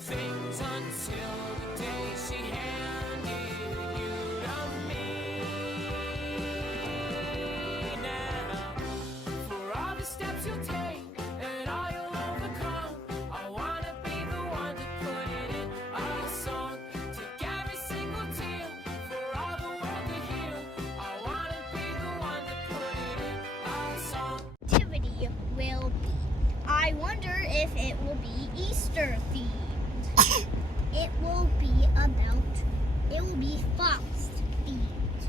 things until the day she handed you to me. Now, for all the steps you'll take and all you'll overcome, I wanna be the one to put it in a song. Take every single tear for all the world to hear. I wanna be the one to put it in a song. Activity will be, I wonder if it will be Easter themed. It will be fox themed.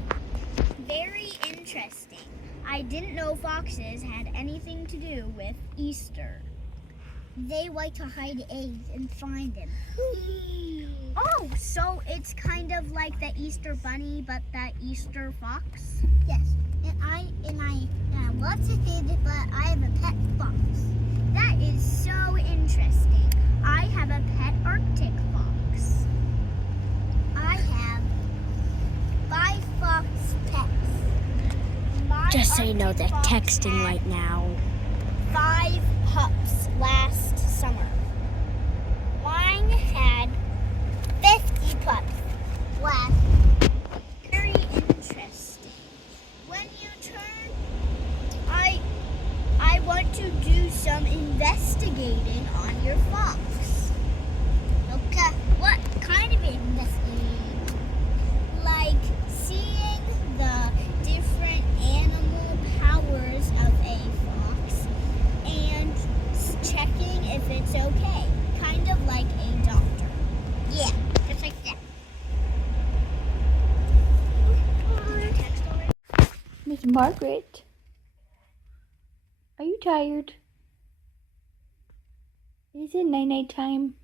Very interesting. I didn't know foxes had anything to do with Easter. They like to hide eggs and find them. Oh, so it's kind of like the Easter bunny, but the Easter fox? Yes. And I love to say this, but I have a pet fox. That is so interesting. I have a pet Arctic fox. I have 5 fox pets. Just so you know, they're Arctic fox texting had right now. 5 pups last summer. Mine had 50 pups last. Very interesting. When you turn, I want to do some investigating on your fox. Okay, what kind of investigating? Like seeing the different animal powers of a fox and checking if it's okay. Kind of like a doctor. Yeah, just like that. Text already? Miss Margaret, are you tired? Is it night-night time?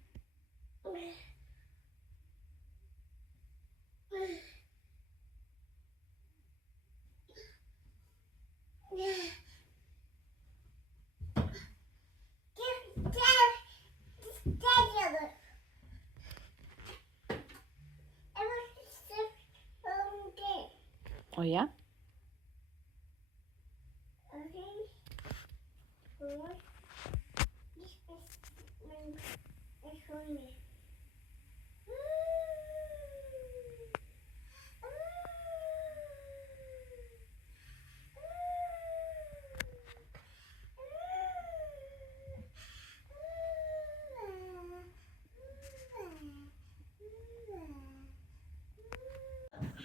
Oh yeah?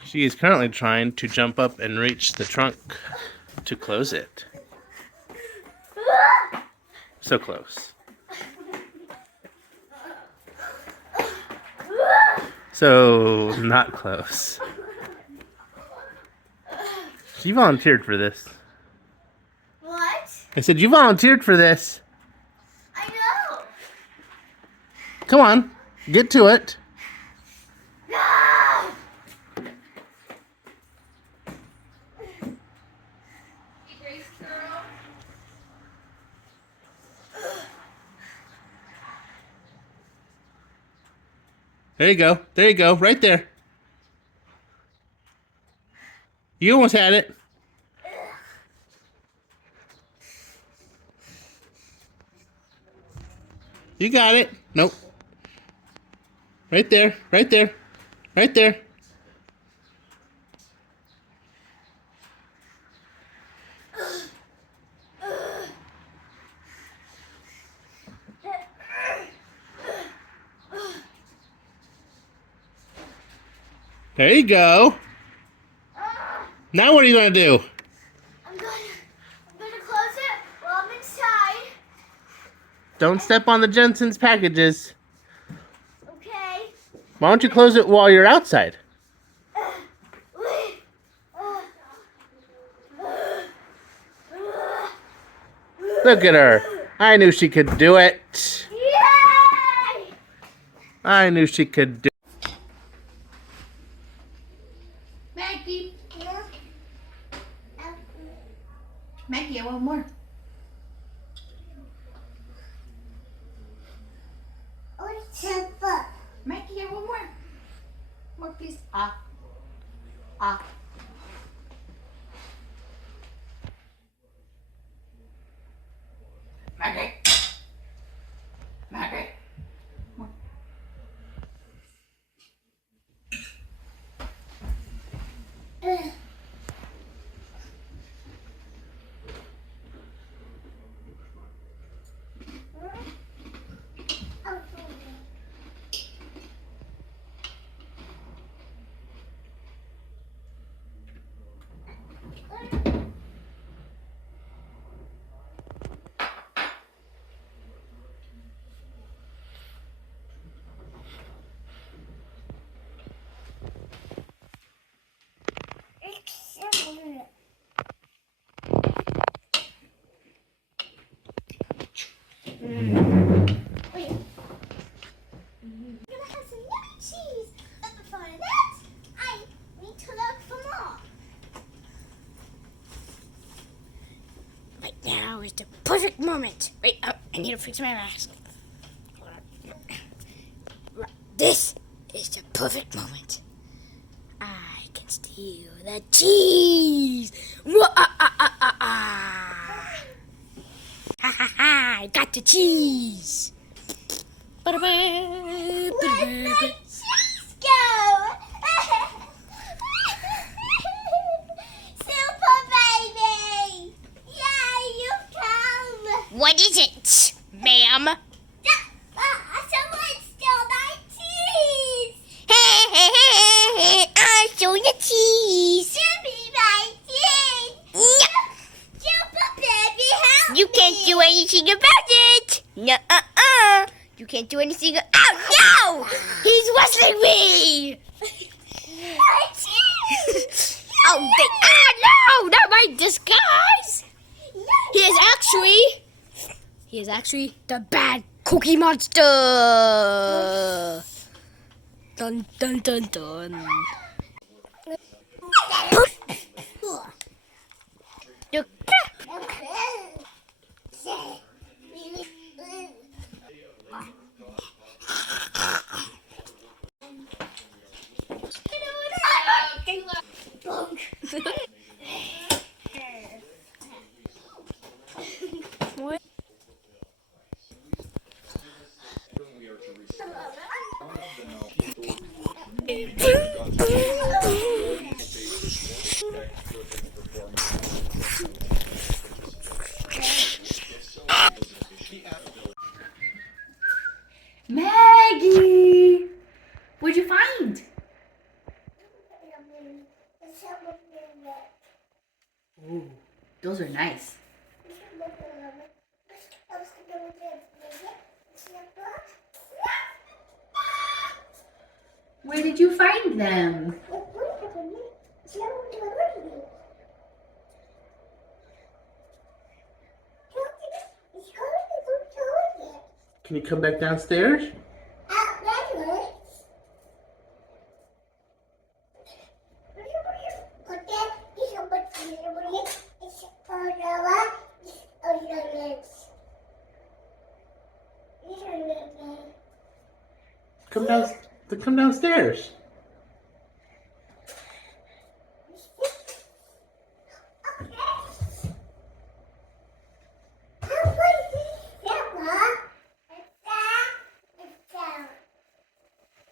She is currently trying to jump up and reach the trunk to close it. So close. So not close. She volunteered for this. What? I said you volunteered for this. I know. Come on, get to it. There you go. There you go. Right there. You almost had it. You got it. Nope. Right there. Right there. Right there. There you go. Now what are you going to do? I'm gonna close it while I'm inside. Don't step on the Jensen's packages. Okay. Why don't you close it while you're outside? Look at her. I knew she could do it. Yay! I knew she could do it. Maggie. Maggie, I want more. Maggie, I want more. More, please. Ah. Ah. Maggie. Maggie. More. the perfect moment. Wait, I need to fix my mask. This is the perfect moment. I can steal the cheese. I got the cheese. Where'd my cheese go? Super baby! Yeah, you come! What is it, ma'am? Someone stole my cheese! I stole your cheese. Give me my cheese! Super baby, help You me! can't do anything about it. Nuh-uh-uh. You can't do anything. Oh, no! He's whistling me. My cheese! No! Not my disguise. He is actually the bad Cookie Monster. Dun dun dun dun. Maggie! What'd you find? Ooh, those are nice. Where did you find them? Can you come back downstairs? Come downstairs.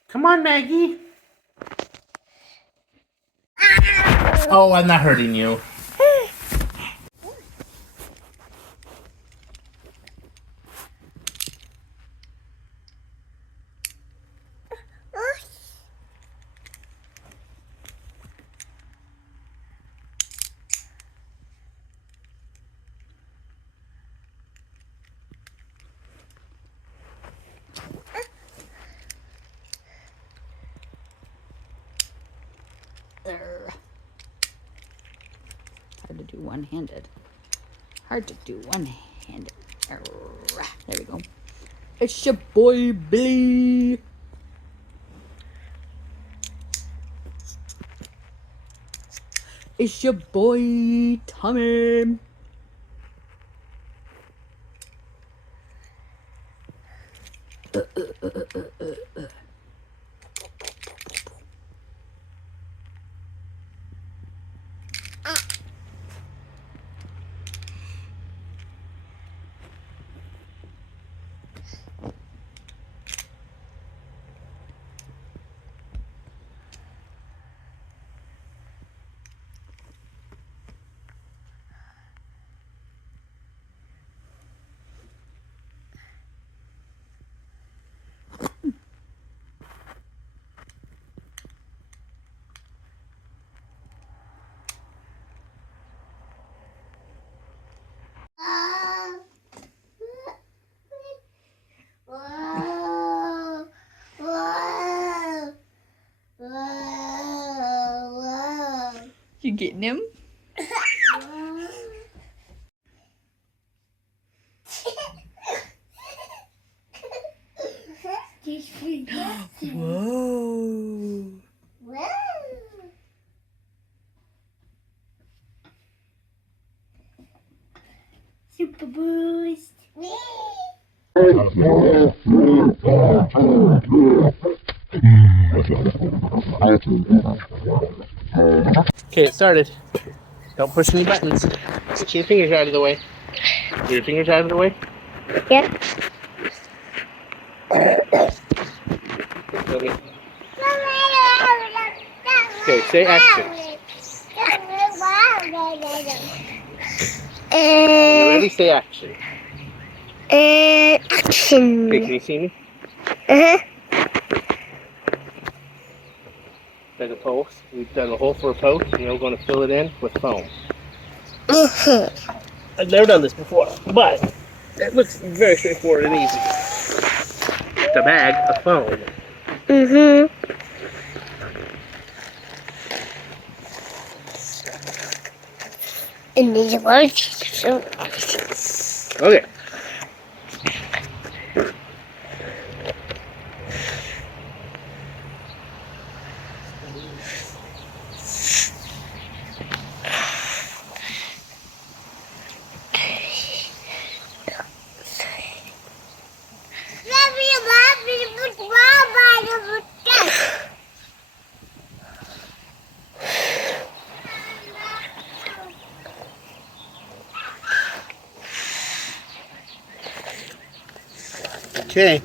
Come on, Maggie. Oh, I'm not hurting you. Hard to do one-handed. Hard to do one-handed. There we go. It's your boy Billy. It's your boy Tommy. You getting him? Whoa. Super Boost. Okay, it started. Don't push any buttons. Get your fingers out of the way. Get your fingers out of the way. Yeah. Okay. Okay, say action. When you're ready, say action. Action. Okay, can you see me? Uh-huh. There's a post. We've done a hole for a post, and we're going to fill it in with foam. Uh-huh. I've never done this before, but it looks very straightforward and easy. It's a bag of foam. Mm-hmm. And these words. Okay. Okay.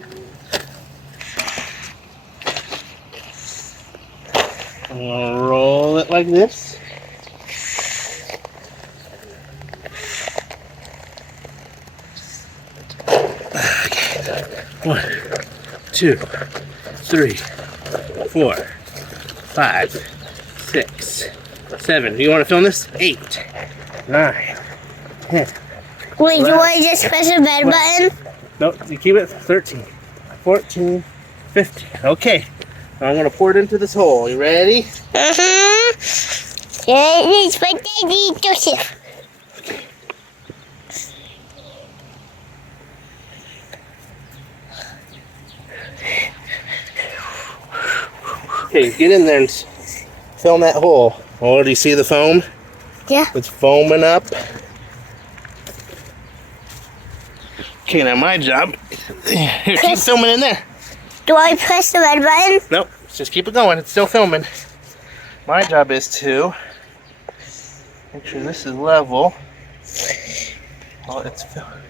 I'm gonna roll it like this. Okay. 1, 2, 3, 4, 5, 6, 7. Do you want to film this? 8, 9, 10. Wait, do I just press the red button? No, you keep it 13, 14, 15. Okay. Now I'm going to pour it into this hole. You ready? Uh-huh. Yeah, it's for Daddy Joseph. Okay, get in there and film that hole. Oh, do you see the foam? Yeah. It's foaming up. Okay, now my job. Here, keep filming in there. Do I press the red button? Nope, just keep it going. It's still filming. My job is to make sure this is level. Oh, it's filming.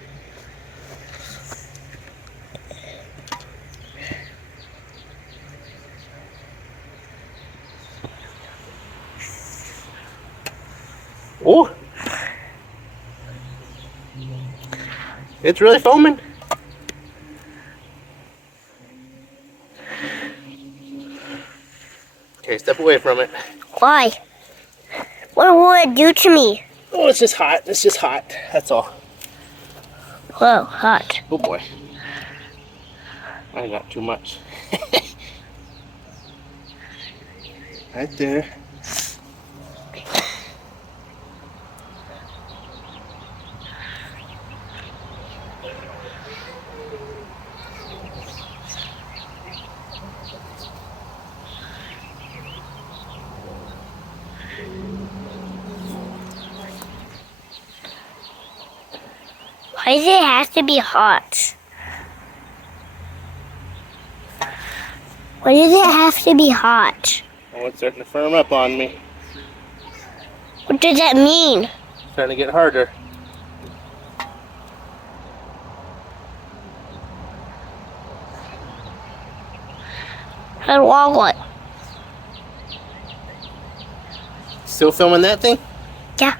Oh, it's really foaming. Okay, step away from it. Why? What will it do to me? Oh, it's just hot. It's just hot. That's all. Whoa, hot. Oh boy. I got too much. Right there. Why does it have to be hot? Why does it have to be hot? Oh, it's starting to firm up on me. What does that mean? It's starting to get harder. How long what? Still filming that thing? Yeah.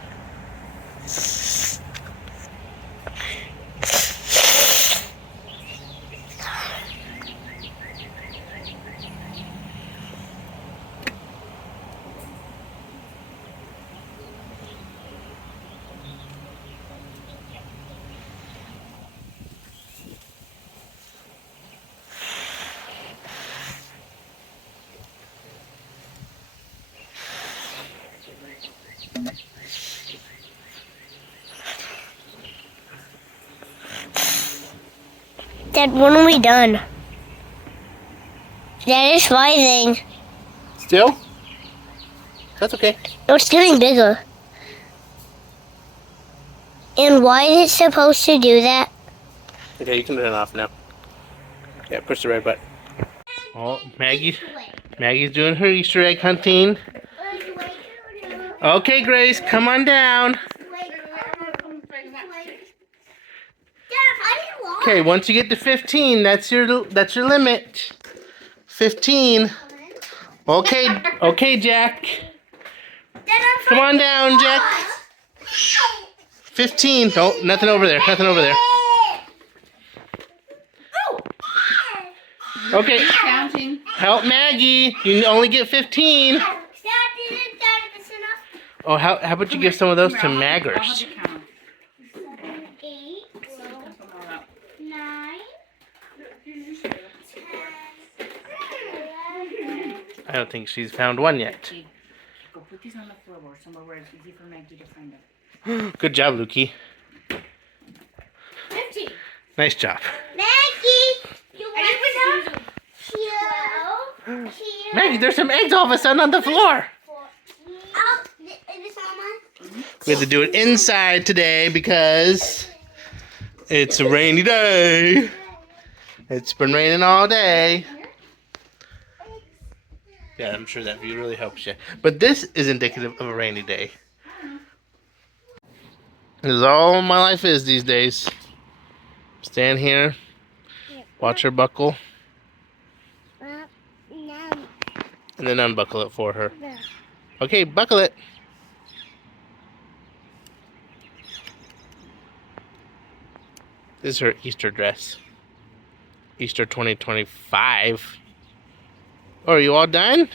Dad, when are we done? That is rising. Still? That's okay. No, it's getting bigger. And why is it supposed to do that? Okay, you can turn it off now. Yeah, push the red button. Oh, Maggie's doing her Easter egg hunting. Okay, Grace, come on down. Okay, once you get to 15, that's your limit. 15. Okay, Jack. Come on down, Jack. 15. Nothing over there. Nothing over there. Okay. Counting. Help Maggie. You only get 15. Oh, how about you give some of those to Maggers? I don't think she's found one yet. Go put these on the floor somewhere where it's easy for Maggie to find them. Good job, Lukey. 15. Nice job. Maggie, you want some? Maggie, there's some eggs all of a sudden on the floor. We had to do it inside today because it's a rainy day. It's been raining all day. Yeah, I'm sure that view really helps you. But this is indicative of a rainy day. This is all my life is these days. Stand here, watch her buckle, and then unbuckle it for her. Okay, buckle it. This is her Easter dress. Easter 2025. Oh, are you all done?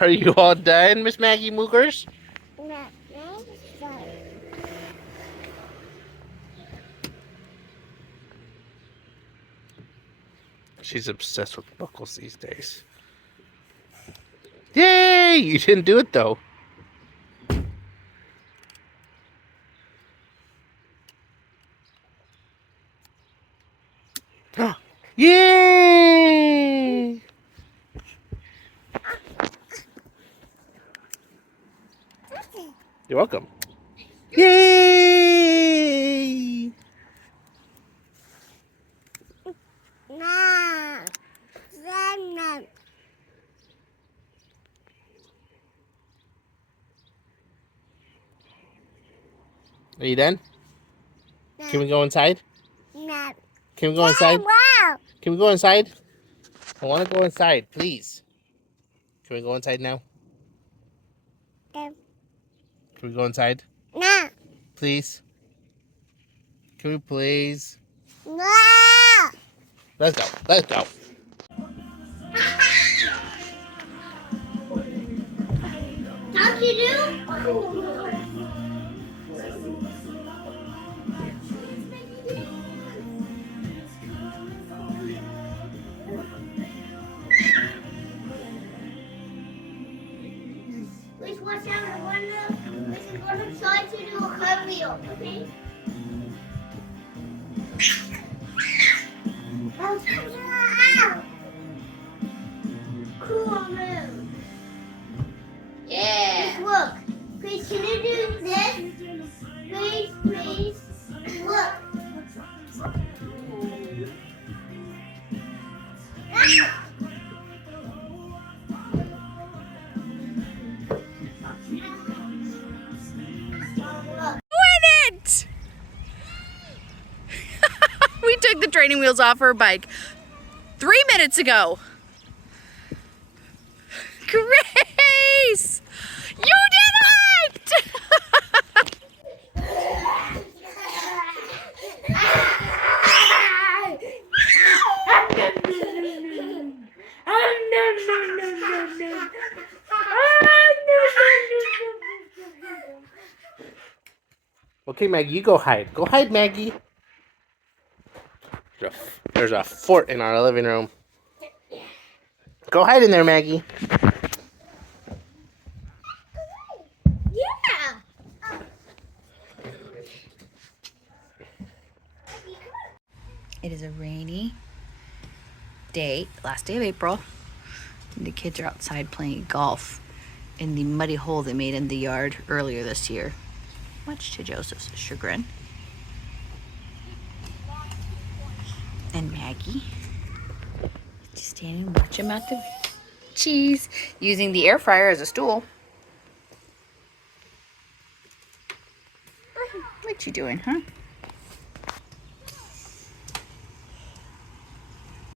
Are you all done, Miss Maggie Moogers? She's obsessed with buckles these days. Yay! You didn't do it though. Yay! You're welcome. Yay! Are you done? Can we go inside? Can we go inside? Can we go inside? I want to go inside, please. Can we go inside now? Can we go inside? No. Please? Can we please? No. Let's go. Let's go. How'd you do? Please watch out. I want to go inside to do a cartwheel, okay? Cool move. Yeah. Look. Please, can you do this? Please. Look. It! We took the training wheels off her bike 3 minutes ago. Grace! You did it! Okay, Maggie, you go hide. Go hide, Maggie. There's a fort in our living room. Go hide in there, Maggie. Yeah. It is a rainy day, last day of April. And the kids are outside playing golf. in the muddy hole they made in the yard earlier this year, much to Joseph's chagrin. And Maggie just standing and watch him at the cheese, using the air fryer as a stool. What you doing, huh?